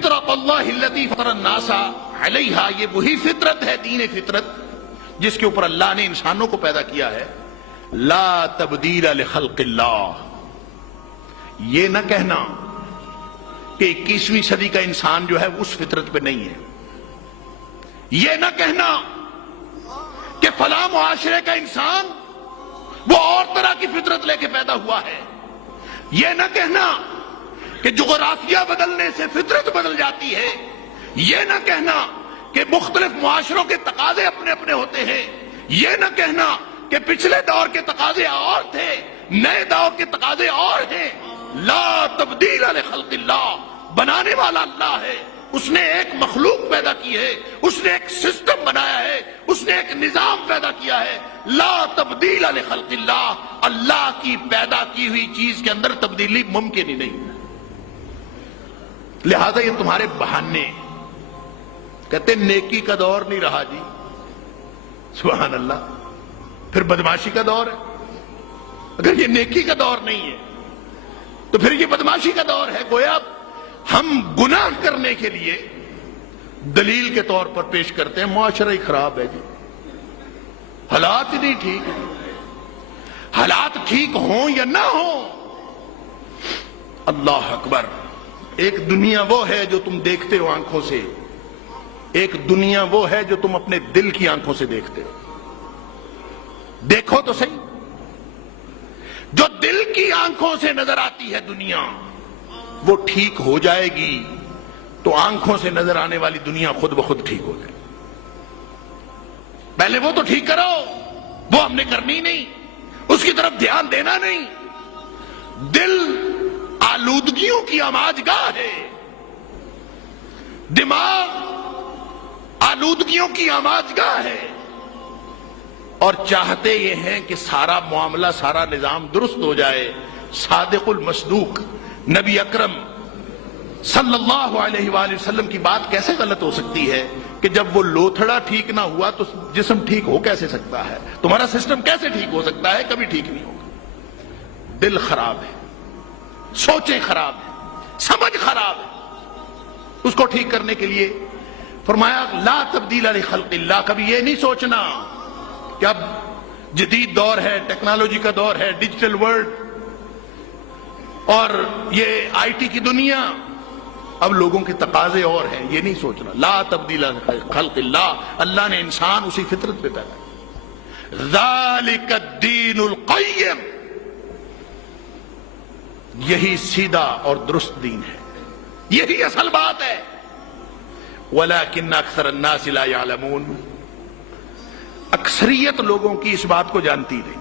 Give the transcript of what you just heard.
فطرت اللہ التی فطر الناس علیہا، یہ وہی فطرت ہے، دین فطرت جس کے اوپر اللہ نے انسانوں کو پیدا کیا ہے. لا تبدیل لخلق اللہ، یہ نہ کہنا کہ 21ویں صدی کا انسان جو ہے اس فطرت پہ نہیں ہے. یہ نہ کہنا کہ فلاں معاشرے کا انسان وہ اور طرح کی فطرت لے کے پیدا ہوا ہے. یہ نہ کہنا کہ جغرافیہ بدلنے سے فطرت بدل جاتی ہے. یہ نہ کہنا کہ مختلف معاشروں کے تقاضے اپنے اپنے ہوتے ہیں. یہ نہ کہنا کہ پچھلے دور کے تقاضے اور تھے، نئے دور کے تقاضے اور ہیں. لا تبدیل لخلق اللہ، بنانے والا اللہ ہے. اس نے ایک مخلوق پیدا کی ہے، اس نے ایک سسٹم بنایا ہے، اس نے ایک نظام پیدا کیا ہے. لا تبدیل لخلق اللہ، اللہ کی پیدا کی ہوئی چیز کے اندر تبدیلی ممکن ہی نہیں. لہذا یہ تمہارے بہانے، کہتے نیکی کا دور نہیں رہا جی. سبحان اللہ. پھر بدماشی کا دور ہے. اگر یہ نیکی کا دور نہیں ہے تو پھر یہ بدماشی کا دور ہے. گویا ہم گناہ کرنے کے لیے دلیل کے طور پر پیش کرتے ہیں معاشرہ ہی خراب ہے جی، حالات ہی نہیں ٹھیک. حالات ٹھیک ہوں یا نہ ہوں، اللہ اکبر، ایک دنیا وہ ہے جو تم دیکھتے ہو آنکھوں سے، ایک دنیا وہ ہے جو تم اپنے دل کی آنکھوں سے دیکھتے ہو. دیکھو تو صحیح، جو دل کی آنکھوں سے نظر آتی ہے دنیا وہ ٹھیک ہو جائے گی تو آنکھوں سے نظر آنے والی دنیا خود بخود ٹھیک ہو جائے. پہلے وہ تو ٹھیک کرو، وہ ہم نے کرنی نہیں، اس کی طرف دھیان دینا نہیں. دل آلودگیوں کی آماجگاہ ہے، دماغ آلودگیوں کی آماجگاہ ہے، اور چاہتے یہ ہیں کہ سارا معاملہ، سارا نظام درست ہو جائے. صادق المصدوق نبی اکرم صلی اللہ علیہ وآلہ وسلم کی بات کیسے غلط ہو سکتی ہے کہ جب وہ لوتھڑا ٹھیک نہ ہوا تو جسم ٹھیک ہو کیسے سکتا ہے؟ تمہارا سسٹم کیسے ٹھیک ہو سکتا ہے؟ کبھی ٹھیک نہیں ہوگا. دل خراب ہے، سوچیں خراب ہیں، سمجھ خراب ہے. اس کو ٹھیک کرنے کے لیے فرمایا لا تبدیل لخلق اللہ. کبھی یہ نہیں سوچنا کہ اب جدید دور ہے، ٹیکنالوجی کا دور ہے، ڈیجیٹل ورلڈ اور یہ آئی ٹی کی دنیا، اب لوگوں کے تقاضے اور ہیں. یہ نہیں سوچنا. لا تبدیل لخلق اللہ، اللہ نے انسان اسی فطرت پہ پیدا کیا. ذالک الدین القیم، یہی سیدھا اور درست دین ہے، یہی اصل بات ہے. ولکن اکثر الناس لا یعلمون، اکثریت لوگوں کی اس بات کو جانتی نہیں.